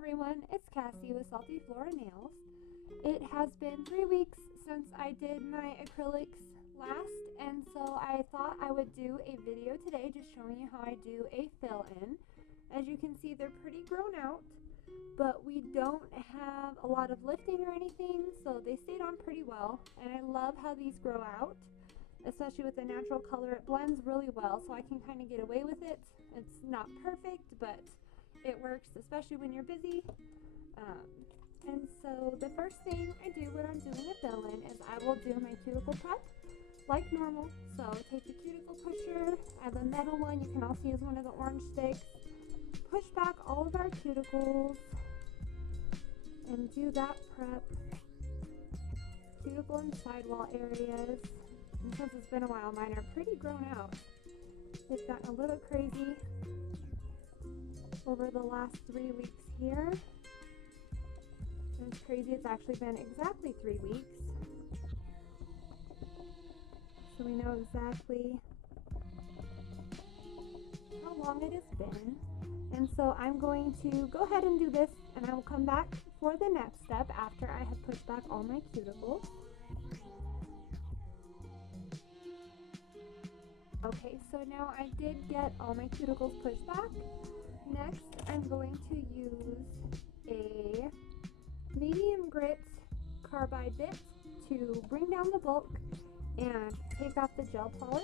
everyone, it's Cassie with Salty Flora Nails. It has been 3 weeks since I did my acrylics last, and so I thought I would do a video today just showing you how I do a fill-in. As you can see, they're pretty grown out, but we don't have a lot of lifting or anything, so they stayed on pretty well, and I love how these grow out, especially with the natural color. It blends really well, so I can kind of get away with it. It's not perfect, but it works, especially when you're busy. And so the first thing I do when I'm doing a fill-in is I will do my cuticle prep like normal. So take the cuticle pusher. I have a metal one. You can also use one of the orange sticks. Push back all of our cuticles and do that prep. Cuticle and sidewall areas. And since it's been a while, mine are pretty grown out. They've gotten a little crazy over the last 3 weeks here. And it's crazy, it's actually been exactly 3 weeks. So we know exactly how long it has been. And so I'm going to go ahead and do this, and I will come back for the next step after I have pushed back all my cuticles. Okay, so now I did get all my cuticles pushed back. Next, I'm going to use a medium grit carbide bit to bring down the bulk and take off the gel polish.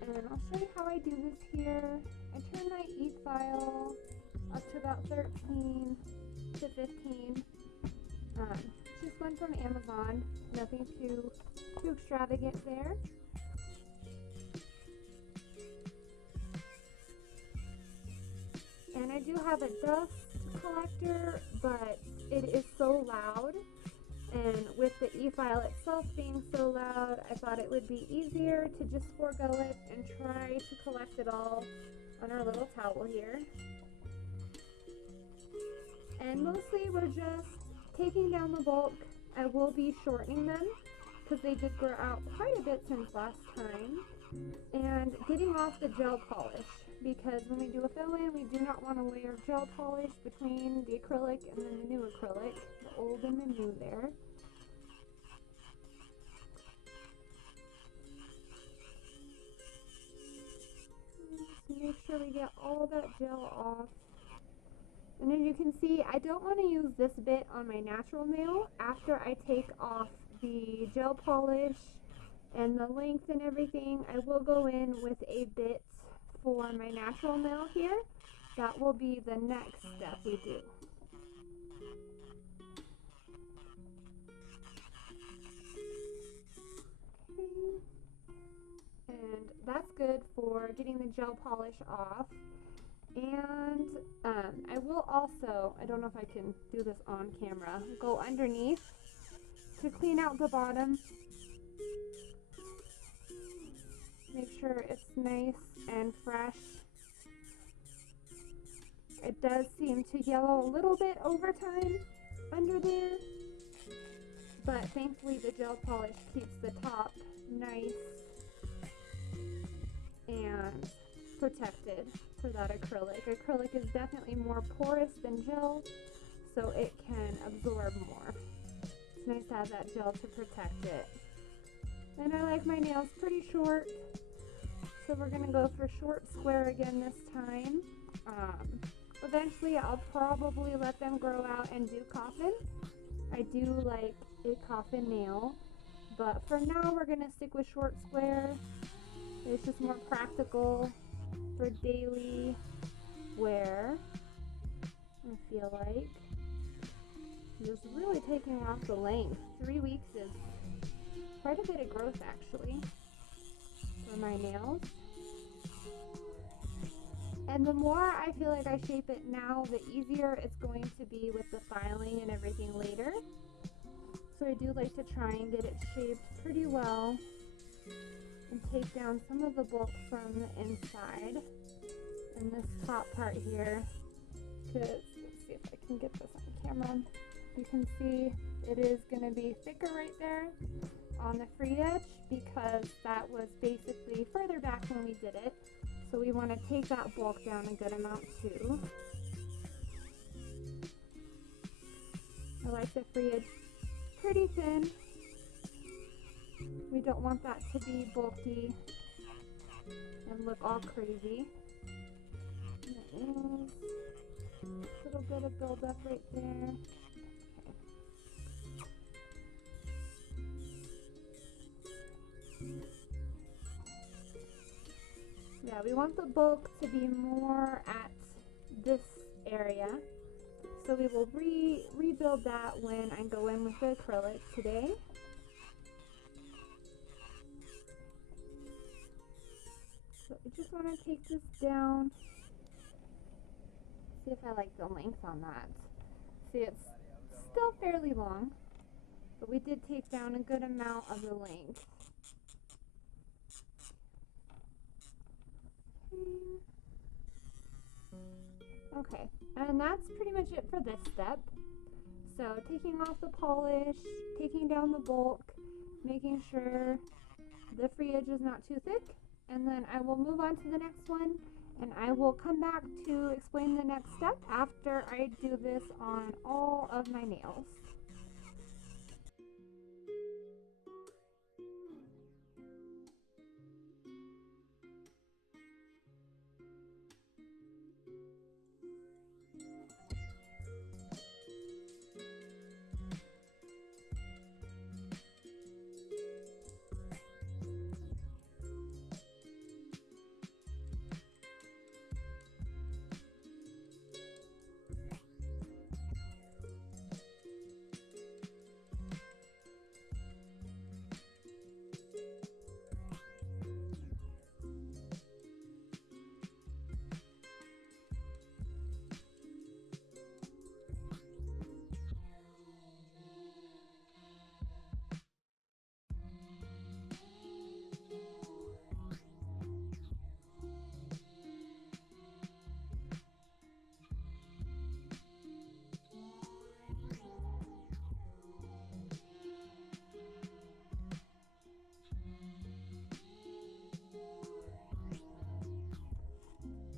And I'll show you how I do this here. I turn my e-file up to about 13 to 15. Just one from Amazon, nothing too extravagant there. And I do have a dust collector, but it is so loud, and with the e-file itself being so loud, I thought it would be easier to just forego it and try to collect it all on our little towel here. And mostly we're just taking down the bulk. I will be shortening them because they did grow out quite a bit since last time, and getting off the gel polish, because when we do a fill-in, we do not want to layer gel polish between the acrylic and then the new acrylic, the old and the new there. Just make sure we get all that gel off. And as you can see, I don't want to use this bit on my natural nail. After I take off the gel polish and the length and everything, I will go in with a bit for my natural nail here. That will be the next step we do. Okay. And that's good for getting the gel polish off. And I will also, I don't know if I can do this on camera, go underneath to clean out the bottom. Make sure it's nice and fresh. It does seem to yellow a little bit over time under there, but thankfully the gel polish keeps the top nice and protected for that acrylic. Acrylic is definitely more porous than gel, so it can absorb more. It's nice to have that gel to protect it. And I like my nails pretty short, so we're going to go for short square again this time. Eventually I'll probably let them grow out and do coffin. I do like a coffin nail, but for now we're going to stick with short square. It's just more practical for daily wear, I feel like. Just really taking off the length. 3 weeks is quite a bit of growth actually for my nails. And the more I feel like I shape it now, the easier it's going to be with the filing and everything later. So I do like to try and get it shaped pretty well and take down some of the bulk from the inside and this top part here, because let's see if I can get this on camera. You can see it is going to be thicker right there on the free edge because that was basically further back when we did it. So we want to take that bulk down a good amount too. the fridge pretty thin. We don't want that to be bulky and look all crazy. There is a little bit of buildup right there. Yeah, we want the bulk to be more at this area. So we will rebuild that when I go in with the acrylic today. So I just want to take this down. See if I like the length on that. See, it's still fairly long, but we did take down a good amount of the length. Okay, and that's pretty much it for this step. So taking off the polish, taking down the bulk, making sure the free edge is not too thick, and then I will move on to the next one, and I will come back to explain the next step after I do this on all of my nails.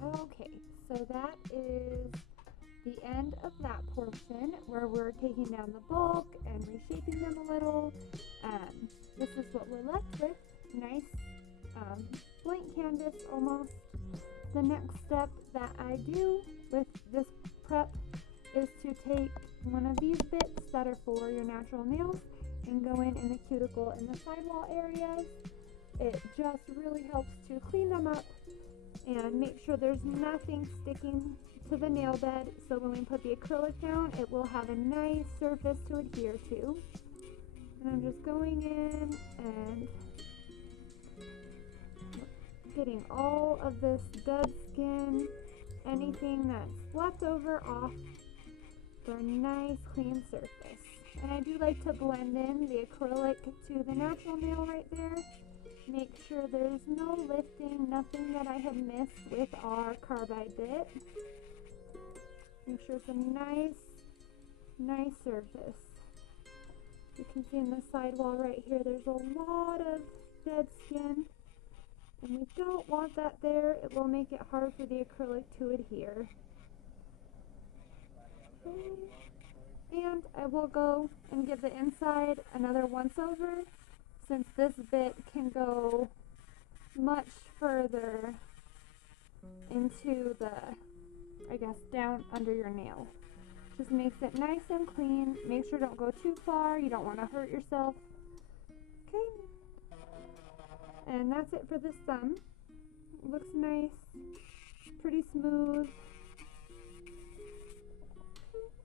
Okay, so that is the end of that portion where we're taking down the bulk and reshaping them a little. This is what we're left with. Nice blank canvas almost. The next step that I do with this prep is to take one of these bits that are for your natural nails and go in the cuticle and the sidewall areas. It just really helps to clean them up and make sure there's nothing sticking to the nail bed, so when we put the acrylic down, it will have a nice surface to adhere to. And I'm just going in and getting all of this dead skin, anything that's left over off for a nice clean surface. And I do like to blend in the acrylic to the natural nail right there. Make sure there's no lifting, nothing that I have missed with our carbide bit. Make sure it's a nice surface. You can see in the sidewall right here, there's a lot of dead skin, and we don't want that there. It will make it hard for the acrylic to adhere. Okay. And I will go and give the inside another once over, since this bit can go much further into the, I guess, down under your nail. Just makes it nice and clean. Make sure don't go too far. You don't want to hurt yourself. Okay. And that's it for this thumb. It looks nice. Pretty smooth.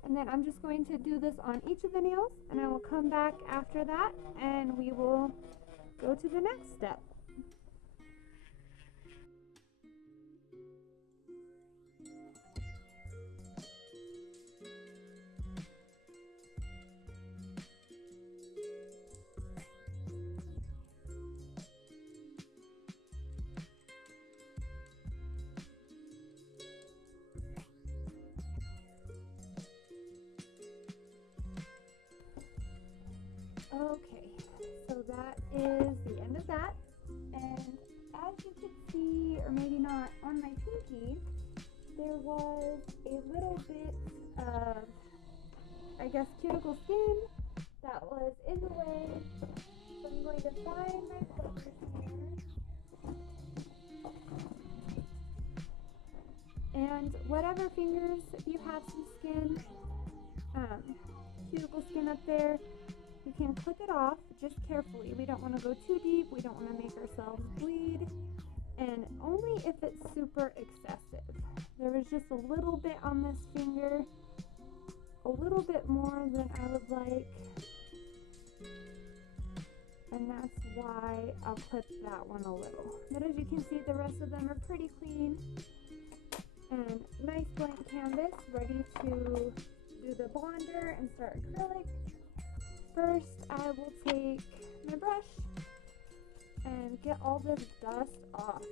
And then I'm just going to do this on each of the nails, and I will come back after that and we will go to the next step. Okay, so that is the end of that, and as you can see, or maybe not, on my pinky, there was a little bit of I guess, cuticle skin that was in the way. So I'm going to find my clippers here. And whatever fingers, if you have some skin, cuticle skin up there, you can clip it off just carefully. We don't want to go too deep. We don't want to make ourselves bleed. And only if it's super excessive. There was just a little bit on this finger, a little bit more than I would like. And that's why I'll clip that one a little. But as you can see, the rest of them are pretty clean. And nice blank canvas, ready to do the blonder and start acrylic. First, I will take my brush and get all this dust off.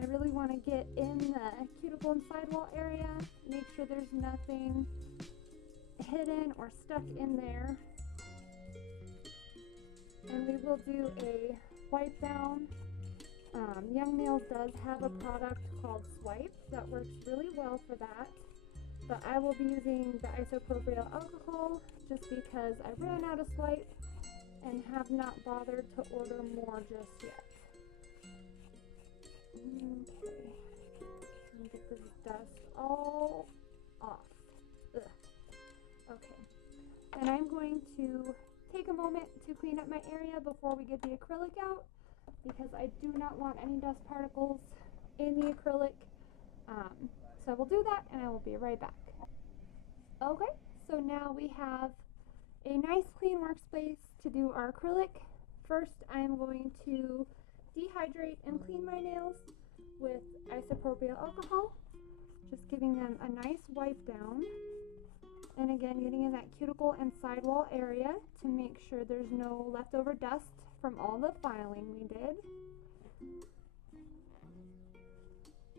I really want to get in the cuticle and sidewall area, make sure there's nothing hidden or stuck in there. And we will do a wipe down. Young Nails does have a product called Swipe that works really well for that. But I will be using the isopropyl alcohol just because I ran out of Swipe and have not bothered to order more just yet. Okay, let me get this dust all off. Ugh. Okay, and I'm going to take a moment to clean up my area before we get the acrylic out, because I do not want any dust particles in the acrylic. So we'll do that and I will be right back. Okay, so now we have a nice clean workspace to do our acrylic. First, I'm going to dehydrate and clean my nails with isopropyl alcohol, just giving them a nice wipe down. And again, getting in that cuticle and sidewall area to make sure there's no leftover dust from all the filing we did.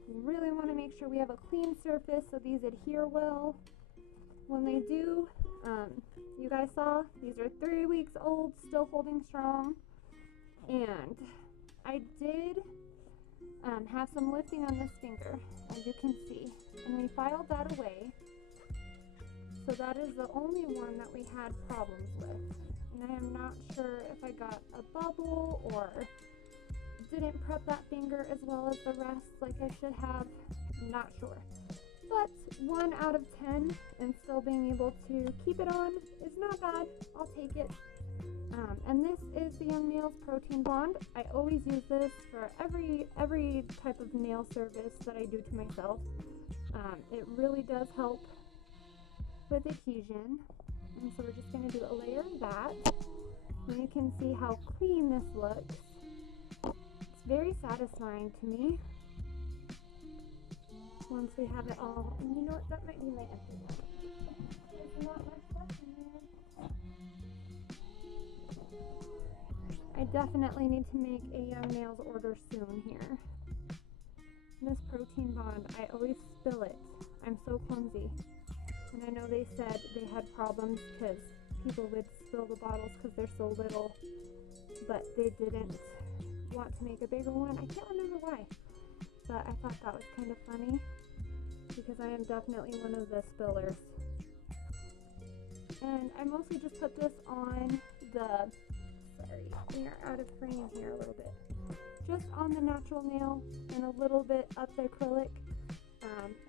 We really want to make sure we have a clean surface so these adhere well. When they do, you guys saw, these are 3 weeks old, still holding strong. And I did have some lifting on this finger, as you can see, and we filed that away. So that is the only one that we had problems with. And I am not sure if I got a bubble or didn't prep that finger as well as the rest like I should have. Not sure. But 1 out of 10 and still being able to keep it on is not bad. I'll take it. And this is the Young Nails Protein Bond. I always use this for every type of nail service that I do to myself. It really does help with adhesion. And so we're just going to do a layer of that. And you can see how clean this looks. It's very satisfying to me once we have it all. And you know what? That might be my empty one. There's not much stuff in there. I definitely need to make a Young Nails order soon here. This Protein Bond, I always spill it. I'm so clumsy. And I know they said they had problems because people would spill the bottles because they're so little, but they didn't want to make a bigger one. I can't remember why, but I thought that was kind of funny because I am definitely one of the spillers. And I mostly just put this on the, sorry, we are out of frame here a little bit, just on the natural nail and a little bit up the acrylic.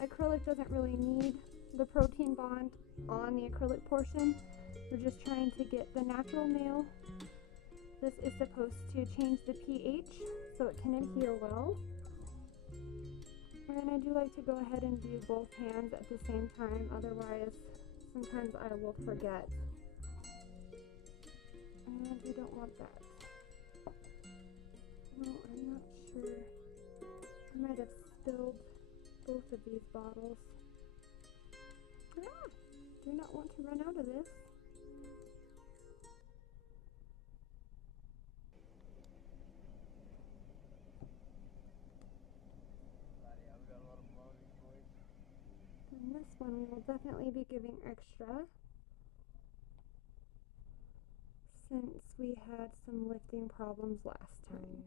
Acrylic doesn't really need the Protein Bond on the acrylic portion. We're just trying to get the natural nail. This is supposed to change the pH so it can adhere well. And I do like to go ahead and do both hands at the same time, otherwise sometimes I will forget. And we don't want that. No, I'm not sure. I might have spilled both of these bottles. Ah, do not want to run out of this. And this one we will definitely be giving extra since we had some lifting problems last time.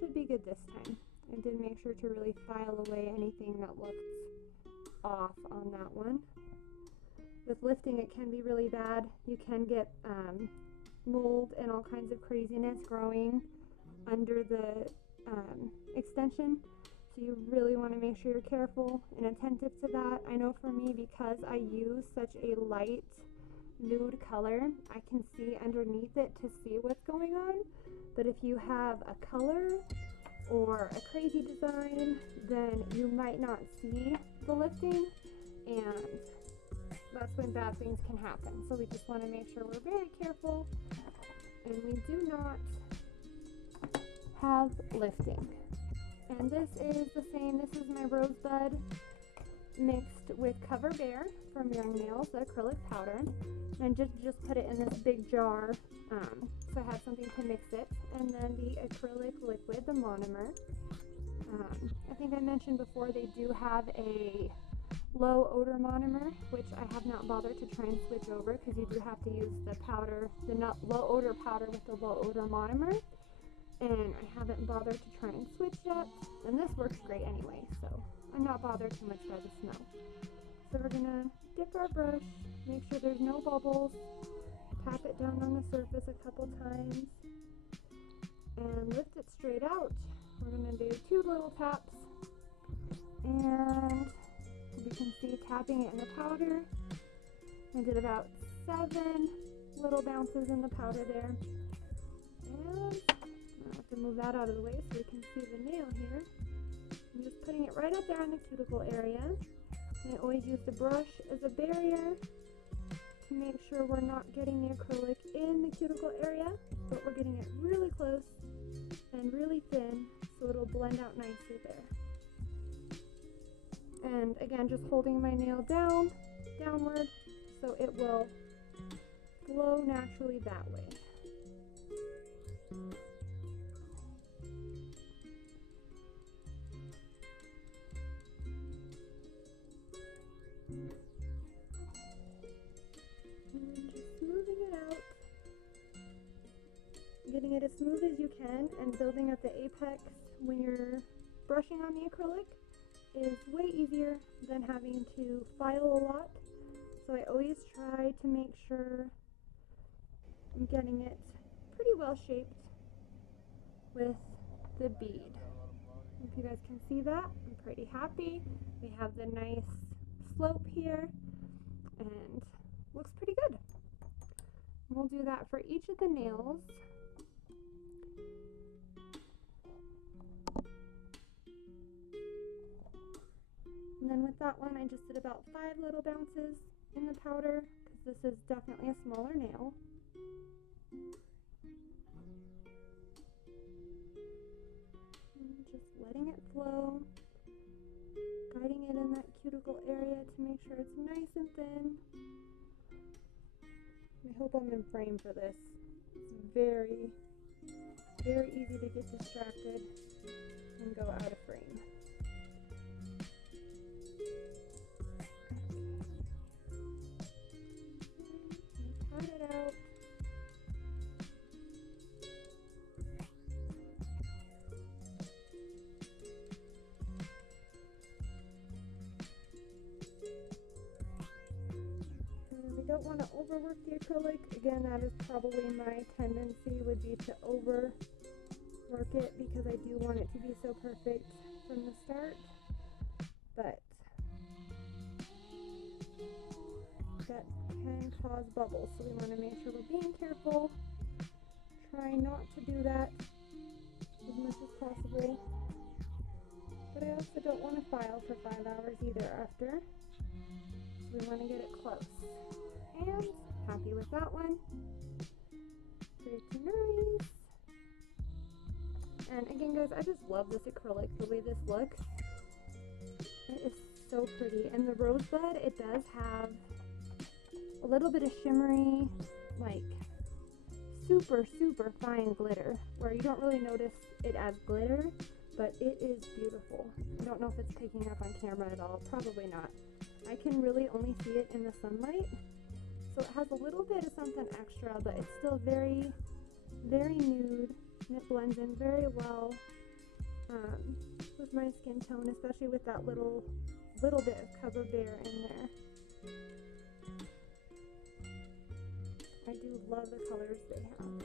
Should be good this time. I did make sure to really file away anything that looked off on that one. with lifting it can be really bad. You can get mold and all kinds of craziness growing under the extension. So you really want to make sure you're careful and attentive to that. I know for me, because I use such a light nude color, I can see underneath it to see what's going on. But if you have a color or a crazy design, then you might not see the lifting, and that's when bad things can happen. So we just want to make sure we're very careful and we do not have lifting. And this is the same. This is my rosebud mixed with Cover Bear from Young Nails, the acrylic powder. And just put it in this big jar, so I have something to mix it. And then the acrylic liquid, the monomer. I think I mentioned before they do have a low odor monomer, which I have not bothered to try and switch over, because you do have to use the powder, the low odor powder with the low odor monomer. And I haven't bothered to try and switch yet, and this works great anyway, so I'm not bothered too much by the smell. So we're gonna dip our brush, make sure there's no bubbles, tap it down on the surface a couple times, and lift it straight out. We're gonna do 2 little taps, and you can see tapping it in the powder. I did about 7 little bounces in the powder there, and I have to move that out of the way so you can see the nail here. I'm just putting it right up there on the cuticle area. And I always use the brush as a barrier to make sure we're not getting the acrylic in the cuticle area, but we're getting it really close and really thin so it'll blend out nicely there. And again, just holding my nail downward, so it will flow naturally that way. And just smoothing it out, getting it as smooth as you can, and building up the apex when you're brushing on the acrylic is way easier than having to file a lot. So I always try to make sure I'm getting it pretty well shaped with the bead. If you guys can see that, I'm pretty happy. We have the nice slope here and looks pretty good. We'll do that for each of the nails. And then with that one, I just did about 5 little bounces in the powder, because this is definitely a smaller nail. And just letting it flow, guiding it in that cuticle area to make sure it's nice and thin. I hope I'm in frame for this. It's very, very easy to get distracted and go out of frame. Pat it out. And we don't want to overwork the acrylic. Again, that is probably my tendency, would be to overwork it, because I do want it to be so perfect from the start. But that can cause bubbles, so we want to make sure we're being careful. Try not to do that as much as possible, but I also don't want to file for 5 hours either after, so we want to get it close. And happy with that one. Pretty nice. And again, guys, I just love this acrylic, the way this looks. It is so pretty. And the rosebud, it does have a little bit of shimmery, like super, super fine glitter, where you don't really notice it as glitter, but it is beautiful. I don't know if it's picking up on camera at all. Probably not. I can really only see it in the sunlight. So it has a little bit of something extra, but it's still very, very nude, and it blends in very well with my skin tone, especially with that little bit of Cover Bear in there. I do love the colors they have.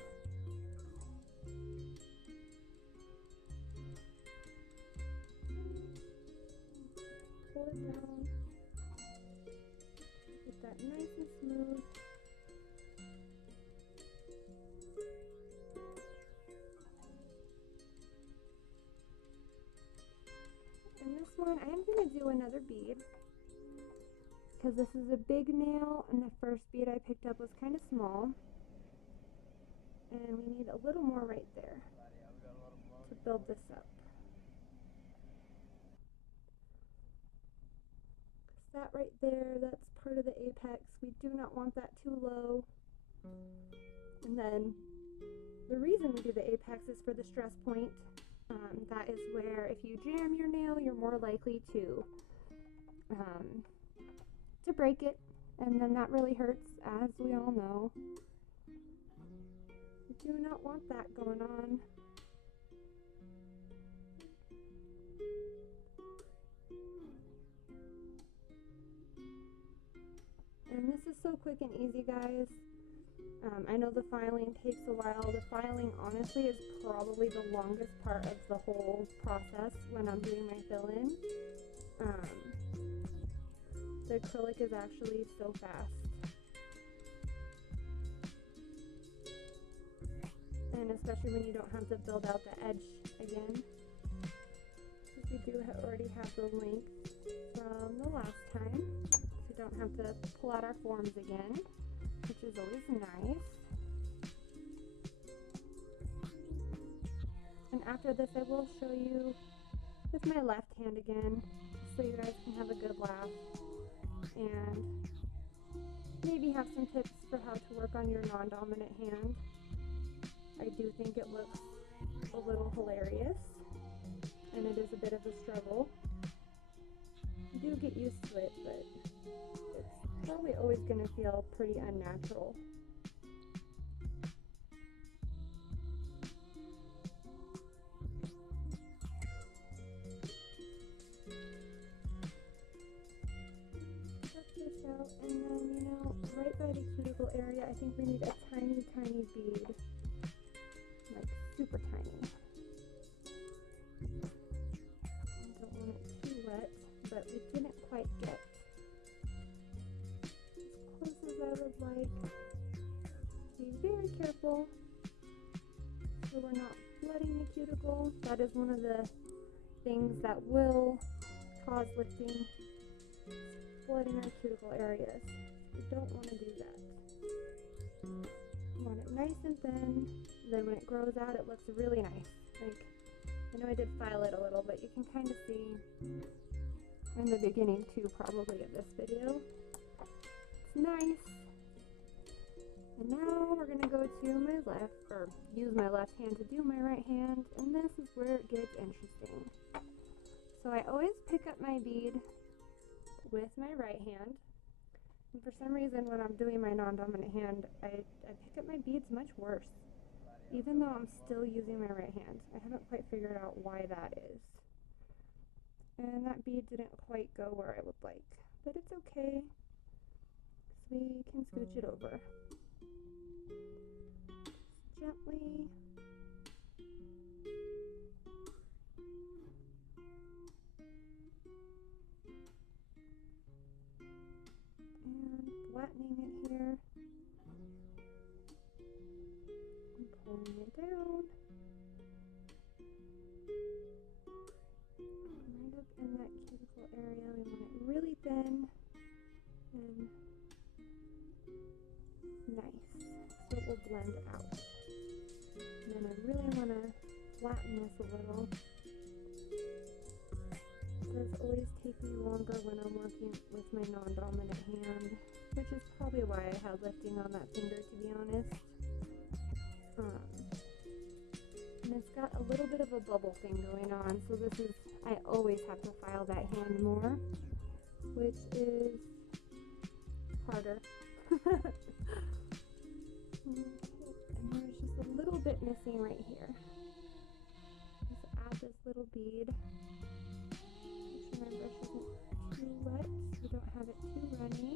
Pull it down. Get that nice and smooth. And this one, I am going to do another bead, because this is a big nail, and the first bead I picked up was kind of small. And we need a little more right there to build this up. Because that right there, that's part of the apex. We do not want that too low. And then the reason we do the apex is for the stress point. That is where if you jam your nail, you're more likely to break it, and then that really hurts, as we all know. You do not want that going on. And this is so quick and easy, guys. I know the filing takes a while. The filing, honestly, is probably the longest part of the whole process when I'm doing my fill-in. The acrylic is actually so fast. And especially when you don't have to build out the edge again. Because we do already have the length from the last time. So we don't have to pull out our forms again, which is always nice. And after this, I will show you with my left hand again, so you guys can have a good laugh and maybe have some tips for how to work on your non-dominant hand. I do think it looks a little hilarious, and it is a bit of a struggle. You do get used to it, but it's probably always going to feel pretty unnatural. And then, you know, right by the cuticle area, I think we need a tiny, tiny bead. Like, super tiny. I don't want it too wet, but we didn't quite get as close as I would like. Be very careful so we're not flooding the cuticle. That is one of the things that will cause lifting. Flooding our cuticle areas. We don't want to do that. We want it nice and thin. Then when it grows out, it looks really nice. Like, I know I did file it a little, but you can kind of see in the beginning too, probably, of this video. It's nice. And now we're gonna go to my left, or use my left hand to do my right hand, and this is where it gets interesting. So I always pick up my bead with my right hand, and for some reason when I'm doing my non-dominant hand, I pick up my beads much worse, even though I'm still using my right hand. I haven't quite figured out why that is, and that bead didn't quite go where I would like, but it's okay, because we can scooch it over. Just gently. Flattening it here and pulling it down right up in that cuticle area. We want it really thin and nice, so it will blend out. And then I really want to flatten this a little. It does always take me longer when I'm working with my non-dominant hand, which is probably why I had lifting on that finger, to be honest. And it's got a little bit of a bubble thing going on, so this is, I always have to file that hand more, which is harder. Okay, and there's just a little bit missing right here. Just add this little bead. Make sure my brush isn't too wet, so we don't have it too runny.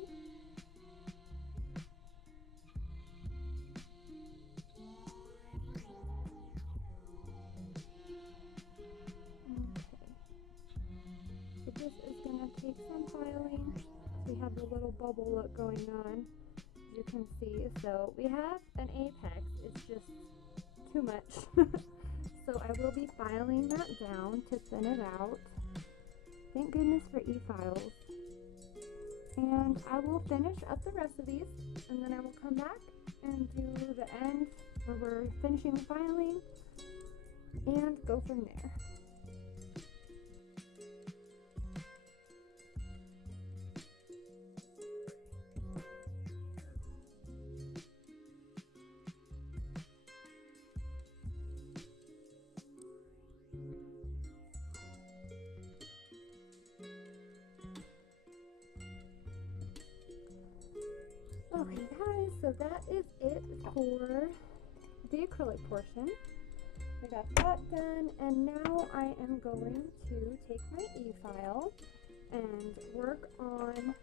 take some filing. We have the little bubble look going on, as you can see. So we have an apex, it's just too much. So I will be filing that down to thin it out. Thank goodness for e-files. And I will finish up the rest of these, and then I will come back and do the end where we're finishing the filing and go from there. Okay guys, so that is it for the acrylic portion. I got that done, and now I am going to take my e-file and work on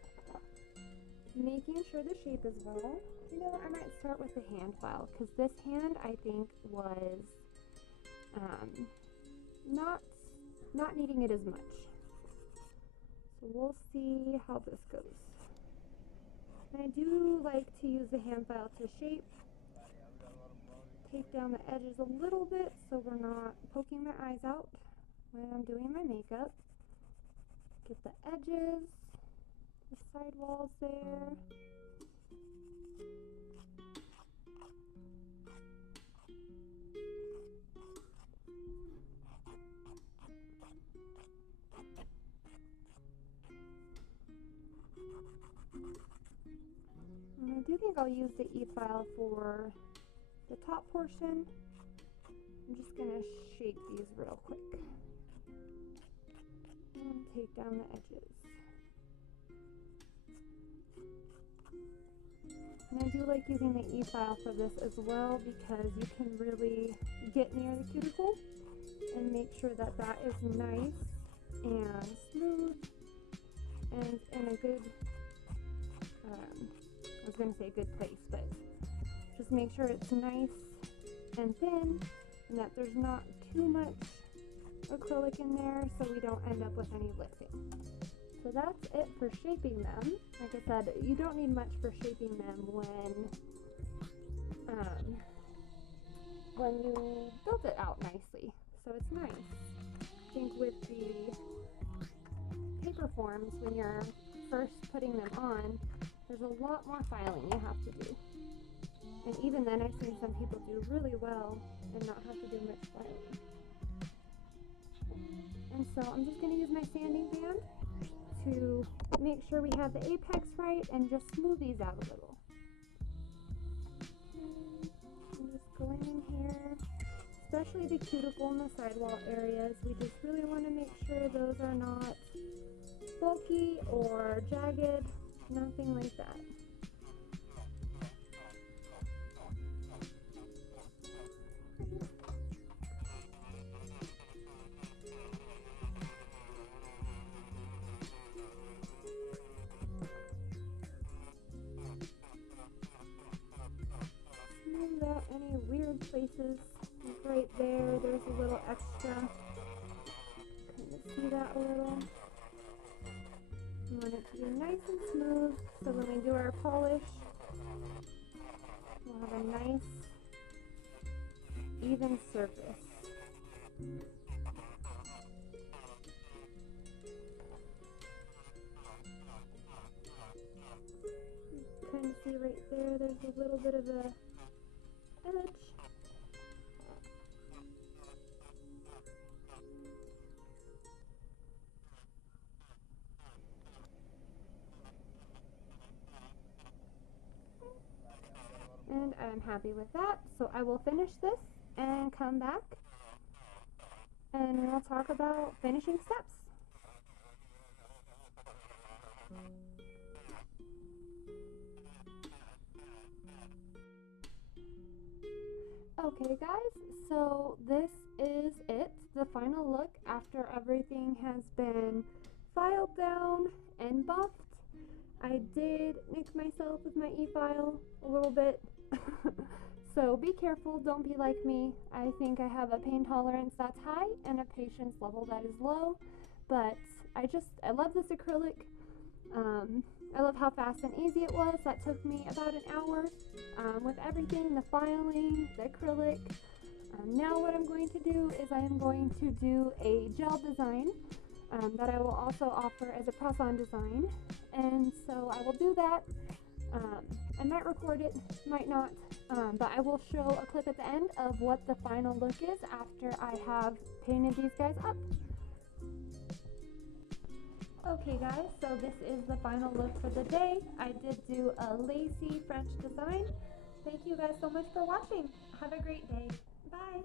making sure the shape is well. You know, I might start with the hand file, because this hand I think was not needing it as much. So we'll see how this goes. I do like to use the hand file to shape, take down the edges a little bit so we're not poking my eyes out when I'm doing my makeup. Get the edges, the side walls there. And I do think I'll use the e-file for the top portion. I'm just going to shape these real quick and take down the edges. And I do like using the e-file for this as well, because you can really get near the cuticle and make sure that that is nice and smooth and in a good, I was going to say good place, but just make sure it's nice and thin and that there's not too much acrylic in there so we don't end up with any lifting. So that's it for shaping them. Like I said, you don't need much for shaping them when you build it out nicely. So it's nice. I think with the paper forms, when you're first putting them on, there's a lot more filing you have to do. And even then, I've seen some people do really well and not have to do much filing. And so I'm just going to use my sanding band to make sure we have the apex right and just smooth these out a little. I'm just going in here, especially the cuticle and the sidewall areas. We just really want to make sure those are not bulky or jagged, nothing like that. Smooth out any weird places. Right there, there's a little extra. Kind of see that a little. We want it to be nice and smooth, so when we do our polish, we'll have a nice, even surface. Kind of see right there, there's a little bit of a edge. And I'm happy with that, so I will finish this and come back and we'll talk about finishing steps. Okay guys, so this is it, the final look after everything has been filed down and buffed. I did nick myself with my e-file a little bit, so be careful, don't be like me. I think I have a pain tolerance that's high and a patience level that is low, but I I love this acrylic. I love how fast and easy it was. That took me about an hour with everything, the filing, the acrylic. Now what I'm going to do is I am going to do a gel design that I will also offer as a press-on design. And so I will do that. I might record it, might not, but I will show a clip at the end of what the final look is after I have painted these guys up. Okay guys, so this is the final look for the day. I did do a lacy French design. Thank you guys so much for watching. Have a great day. Bye!